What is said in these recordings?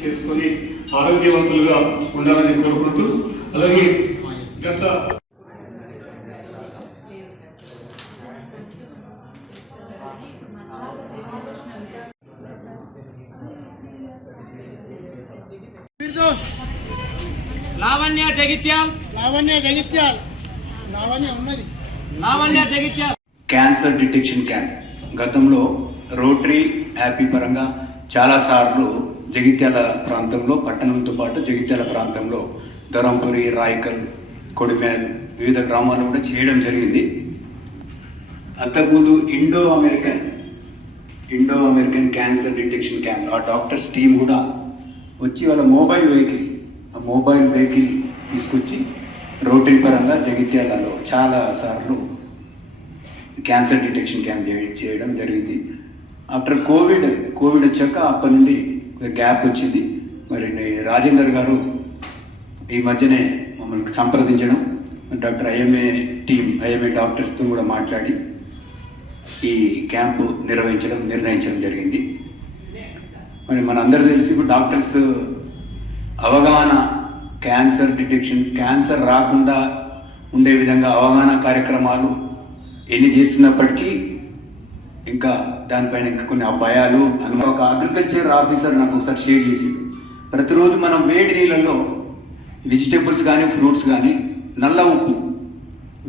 చేసుకొని ఆరోగ్యవంతులుగా ఉండాలని కోరుకుంటూ, అలాగే గత Lavanya Jagtial cancer detection camp గతంలో రోటరీ యాపీ పరంగా చాలాసార్లు జగిత్యాల ప్రాంతంలో, పట్టణంతో పాటు జగిత్యాల ప్రాంతంలో ధరంపురి, రాయకల్, కొడిమేల్ వివిధ గ్రామాలు కూడా చేయడం జరిగింది. అంతకుముందు Indo American cancer detection camp ఆ డాక్టర్స్ టీం కూడా వచ్చి వాళ్ళ మొబైల్ వెహికల్ తీసుకొచ్చి రోటరీ పరంగా జగిత్యాలలో చాలాసార్లు క్యాన్సర్ డిటెక్షన్ క్యాంప్ చేయడం జరిగింది. ఆఫ్టర్ కోవిడ్ వచ్చాక అప్పటి నుండి గ్యాప్ వచ్చింది. మరి రాజేందర్ గారు ఈ మధ్యనే మమ్మల్ని సంప్రదించడం, డాక్టర్ ఐఎంఏ డాక్టర్స్తో కూడా మాట్లాడి ఈ క్యాంపు నిర్ణయించడం జరిగింది. మరి మనందరూ తెలిసి ఇప్పుడు డాక్టర్స్ అవగాహన, క్యాన్సర్ డిటెక్షన్, క్యాన్సర్ రాకుండా ఉండే విధంగా అవగాహన కార్యక్రమాలు ఎన్ని చేస్తున్నప్పటికీ ఇంకా దానిపైన ఇంకా కొన్ని భయాలు ఒక అగ్రికల్చర్ ఆఫీసర్ నాకు ఒకసారి షేర్ చేసింది. ప్రతిరోజు మనం వేడి నీళ్ళల్లో వెజిటేబుల్స్ కానీ ఫ్రూట్స్ కానీ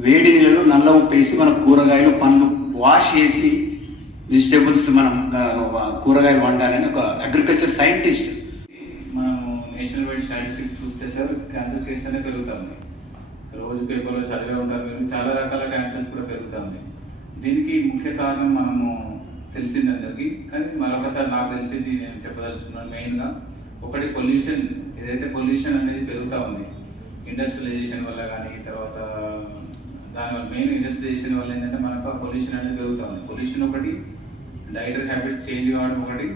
వేడి నీళ్ళలో నల్ల ఉప్పు వేసి మనం కూరగాయలు, పండ్లు వాష్ చేసి వెజిటేబుల్స్ మనం కూరగాయలు వండాలని ఒక అగ్రికల్చర్ సైంటిస్ట్. మనం నేషనల్ వైడ్ స్టాటిస్టిక్స్ చూస్తే సార్ క్యాన్సర్ కేసు అనేది పెరుగుతూ ఉంది. రోజు పేపర్లో చదివే ఉంటారు మీరు, చాలా రకాల క్యాన్సర్స్ కూడా పెరుగుతూ ఉన్నాయి. దీనికి ముఖ్య కారణం మనము తెలిసింది అందరికీ, కానీ మరొకసారి నాకు తెలిసింది నేను చెప్పదలుచుకున్నాను. మెయిన్గా ఒకటి పొల్యూషన్. ఏదైతే పొల్యూషన్ అనేది పెరుగుతూ ఉంది ఇండస్ట్రియలైజేషన్ వల్ల కానీ, తర్వాత దానివల్ల మెయిన్ ఇండస్ట్రియలైజేషన్ వల్ల ఏంటంటే మనకు ఆ పొల్యూషన్ అనేది పెరుగుతూ ఉంది. పొల్యూషన్ ఒకటి, డైటరీ హ్యాబిట్స్ చేంజ్ కావడం ఒకటి,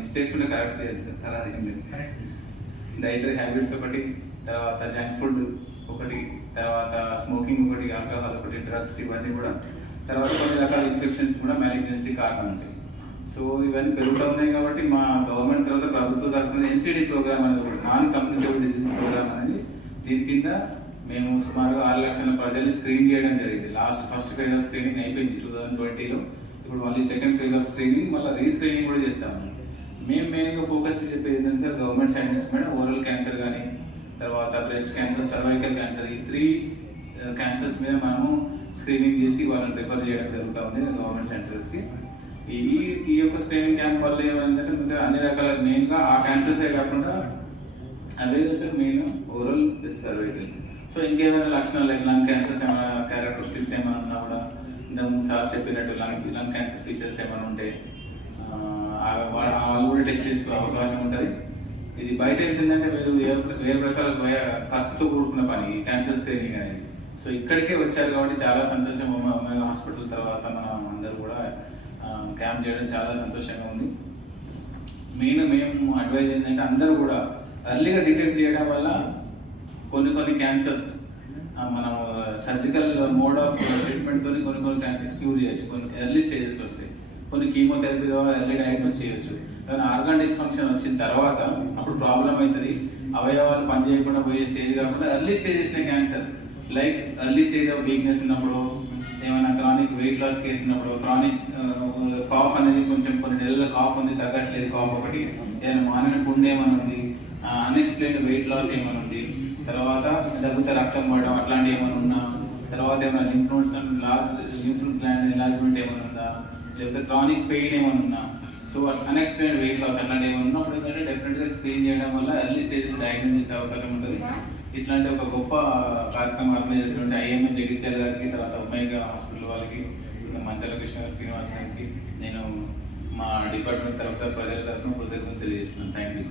మిస్టేక్స్ ఉంటే కరెక్ట్ చేయాలి సార్, తర్వాత ఏం లేదు. డైటరీ హ్యాబిట్స్ ఒకటి, తర్వాత జంక్ ఫుడ్ ఒకటి, తర్వాత స్మోకింగ్ ఒకటి, ఆల్కహాల్ ఒకటి, డ్రగ్స్ ఇవన్నీ కూడా, తర్వాత కొన్ని రకాల ఇన్ఫెక్షన్స్ కూడా మ్యాలిగ్నెన్సీ కారణం ఉంటాయి. సో ఇవన్నీ పెరుగుతూ ఉన్నాయి కాబట్టి మా గవర్నమెంట్ తర్వాత ప్రభుత్వ తరఫున NCD ప్రోగ్రామ్ అనేది ఒకటి, నాన్ కమ్యూనికేబుల్ డిసీజ్ ప్రోగ్రామ్ అనేది, దీని కింద మేము సుమారుగా 6 లక్షల ప్రజల్ని స్క్రీన్ చేయడం జరిగింది. ఫస్ట్ ఫేజ్ ఆఫ్ స్క్రీనింగ్ అయిపోయింది 2020లో. ఇప్పుడు మళ్ళీ సెకండ్ ఫేజ్ ఆఫ్ స్క్రీనింగ్, మళ్ళీ రీస్క్రీనింగ్ కూడా చేస్తాము. మేము మెయిన్గా ఫోకస్ చెప్పేది ఏంటంటే sir, government scientist madam oral cancer కానీ, తర్వాత బ్రెస్ట్ క్యాన్సర్, సర్వైకల్ క్యాన్సర్, ఈ 3 క్యాన్సర్స్ మీద మనము స్క్రీనింగ్ చేసి వాళ్ళని రిఫర్ చేయడం జరుగుతూ ఉంది గవర్నమెంట్ సెంటర్స్కి. ఈ యొక్క స్క్రీనింగ్ క్యాంప్ వల్ల ఏమైందంటే అన్ని రకాల మెయిన్గా ఆ క్యాన్సర్సే కాకుండా అవే sir main oral plus cervical. So ఇంకేమైనా లక్షణాలు లంగ్ క్యాన్సర్స్ ఏమైనా క్యారెక్టరిస్టిక్స్ ఏమైనా ఉన్నా కూడా, ఇంతకుముందు సార్ చెప్పినట్టు లంగ్ క్యాన్సర్ ఫీచర్స్ ఏమైనా ఉంటే వాళ్ళు కూడా టెస్ట్ చేసుకో అవకాశం ఉంటుంది. ఇది బయట ఏంటంటే వేరే ప్రసారాలు ఖర్చుతో కూడుకున్న పని క్యాన్సర్ స్క్రీనింగ్ అనేది. సో ఇక్కడికే వచ్చారు కాబట్టి చాలా సంతోషం. ఒమేగా హాస్పిటల్ తర్వాత మనం అందరూ కూడా క్యాంప్ చేయడం చాలా సంతోషంగా ఉంది. మేము అడ్వైజ్ ఏంటంటే అందరూ కూడా ఎర్లీగా డిటెక్ట్ చేయడం వల్ల కొన్ని క్యాన్సర్స్ మనం సర్జికల్ మోడ్ ఆఫ్ ట్రీట్మెంట్తో కొన్ని క్యాన్సర్స్ క్యూర్ చేయొచ్చు. కొన్ని ఎర్లీ స్టేజెస్లో వస్తాయి, కొన్ని కీమోథెరపీ ద్వారా ఎర్లీ డయాగ్నోస్ చేయొచ్చు. ఏదైనా ఆర్గాన్ డిస్ఫంక్షన్ వచ్చిన తర్వాత అప్పుడు ప్రాబ్లం అవుతుంది. అవయవాలు పనిచేయకుండా పోయే స్టేజ్ కాకుండా ఎర్లీ స్టేజెస్నే cancer, like early stage of weakness ఉన్నప్పుడు, ఏమైనా క్రానిక్ వెయిట్ లాస్ కేసు ఉన్నప్పుడు, క్రానిక్ కాఫ్ అనేది కొంచెం కొన్ని నెలల కాఫ్ ఉంది తగ్గట్లేదు కాఫ్ ఒకటి, ఏదైనా మానిన పుండు ఏమైనా ఉంది, అన్ఎక్స్ప్లెయిన్డ్ వెయిట్ లాస్ ఏమైనా ఉంది, తర్వాత దగ్గుత రక్తం పడడం అట్లాంటివి ఏమైనా ఉన్నా, తర్వాత ఏమైనా లింఫ్ గ్లాండ్ ఎన్లార్జ్మెంట్ ఏమైనా ఉందా, లేకపోతే క్రానిక్ పెయిన్ ఏమైనా ఉన్నా, సో అన్ఎక్స్ప్లెయిన్డ్ వెయిట్ లాస్ అట్లాంటివి ఏమైనా ఉన్నప్పుడు ఏంటంటే డెఫినెట్గా స్క్రీన్ చేయడం వల్ల ఎర్లీ స్టేజ్లో డయాగ్నోస్ చేసే అవకాశం ఉంటుంది. ఇట్లాంటి ఒక గొప్ప కార్యక్రమం ఆర్గనైజ్ చేసినటువంటి IMA జగిత్యాల గారికి, తర్వాత ఒమేగా హాస్పిటల్ వాళ్ళకి, మంచాల కృష్ణ శ్రీనివాస్ గారికి నేను మా డిపార్ట్మెంట్ తరఫున ప్రజల తరఫున కృతజ్ఞతలు తెలియజేస్తున్నాను. Thank you.